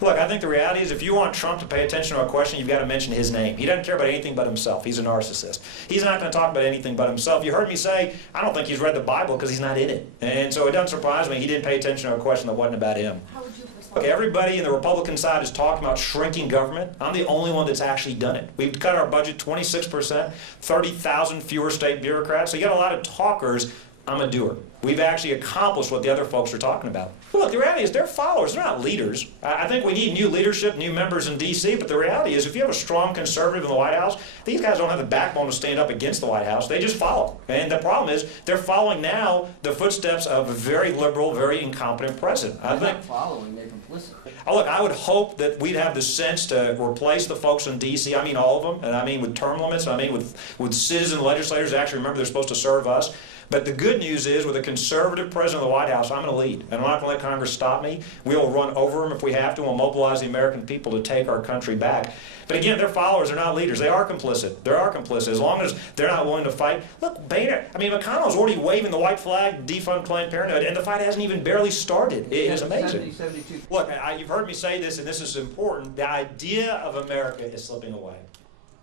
Look, I think the reality is if you want Trump to pay attention to a question, you've got to mention his name. He doesn't care about anything but himself. He's a narcissist. He's not going to talk about anything but himself. You heard me say, I don't think he's read the Bible because he's not in it. And so it doesn't surprise me he didn't pay attention to a question that wasn't about him. How would you respond? Look, everybody in the Republican side is talking about shrinking government. I'm the only one that's actually done it. We've cut our budget 26%, 30,000 fewer state bureaucrats. So you got a lot of talkers. I'm a doer. We've actually accomplished what the other folks are talking about. Look, the reality is they're followers, they're not leaders. I think we need new leadership, new members in D.C., but the reality is if you have a strong conservative in the White House, these guys don't have the backbone to stand up against the White House. They just follow. And the problem is they're following now the footsteps of a very liberal, very incompetent president. They're not following, they're complicit. Look, I would hope that we'd have the sense to replace the folks in D.C., I mean all of them, and I mean with term limits, and I mean with citizen legislators that actually remember they're supposed to serve us. But the good news is, with a conservative president of the White House, I'm going to lead. And I'm not going to let Congress stop me. We'll run over them if we have to. We'll mobilize the American people to take our country back. But again, they're followers. They're not leaders. They are complicit. They are complicit. As long as they're not willing to fight. Look, Boehner, I mean, McConnell's already waving the white flag, defund Planned Parenthood, and the fight hasn't even barely started. It is amazing. 72. Look, you've heard me say this, and this is important. The idea of America is slipping away.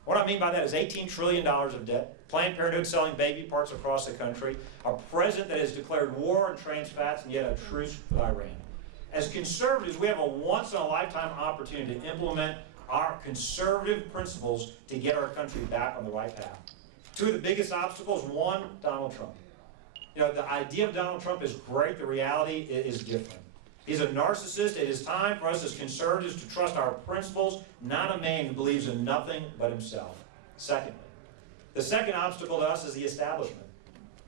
What I mean by that is $18 trillion of debt, Planned Parenthood selling baby parts across the country, a president that has declared war on trans fats and yet a truce with Iran. As conservatives, we have a once-in-a-lifetime opportunity to implement our conservative principles to get our country back on the right path. Two of the biggest obstacles, one, Donald Trump. You know, the idea of Donald Trump is great, the reality is different. He's a narcissist. It is time for us as conservatives to trust our principles, not a man who believes in nothing but himself. Secondly, the second obstacle to us is the establishment.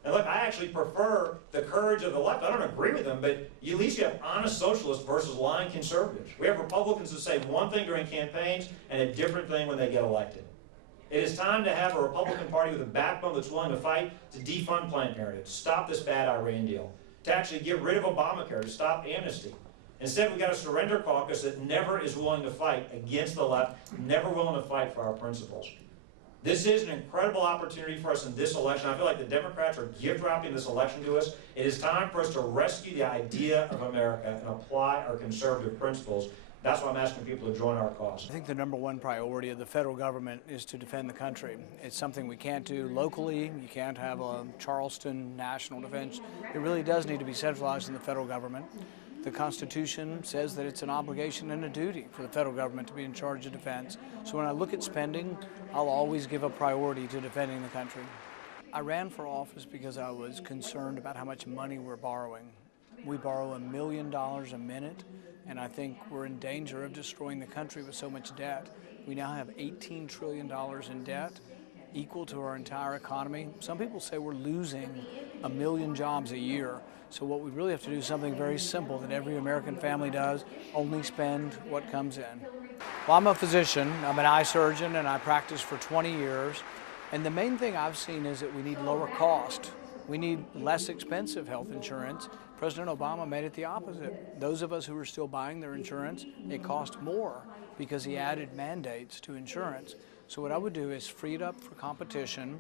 And look, I actually prefer the courage of the left. I don't agree with them, but at least you have honest socialists versus lying conservatives. We have Republicans that say one thing during campaigns and a different thing when they get elected. It is time to have a Republican Party with a backbone that's willing to fight to defund Planned Parenthood, to stop this bad Iran deal, to actually get rid of Obamacare, to stop amnesty. Instead, we've got a surrender caucus that never is willing to fight against the left, never willing to fight for our principles. This is an incredible opportunity for us in this election. I feel like the Democrats are gift-wrapping this election to us. It is time for us to rescue the idea of America and apply our conservative principles. That's why I'm asking people to join our cause. I think the number one priority of the federal government is to defend the country. It's something we can't do locally. You can't have a Charleston national defense. It really does need to be centralized in the federal government. The Constitution says that it's an obligation and a duty for the federal government to be in charge of defense. So when I look at spending, I'll always give a priority to defending the country. I ran for office because I was concerned about how much money we're borrowing. We borrow $1 million a minute, and I think we're in danger of destroying the country with so much debt. We now have $18 trillion in debt, equal to our entire economy. Some people say we're losing 1 million jobs a year. So what we really have to do is something very simple that every American family does, only spend what comes in. Well, I'm a physician, I'm an eye surgeon, and I practiced for 20 years. And the main thing I've seen is that we need lower cost. We need less expensive health insurance. President Obama made it the opposite. Those of us who are still buying their insurance, it cost more because he added mandates to insurance. So what I would do is free it up for competition.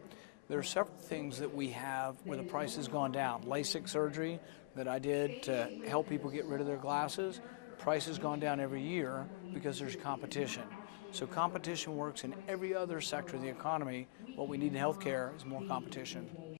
There are several things that we have where the price has gone down. LASIK surgery that I did to help people get rid of their glasses, price has gone down every year because there's competition. So competition works in every other sector of the economy. What we need in healthcare is more competition.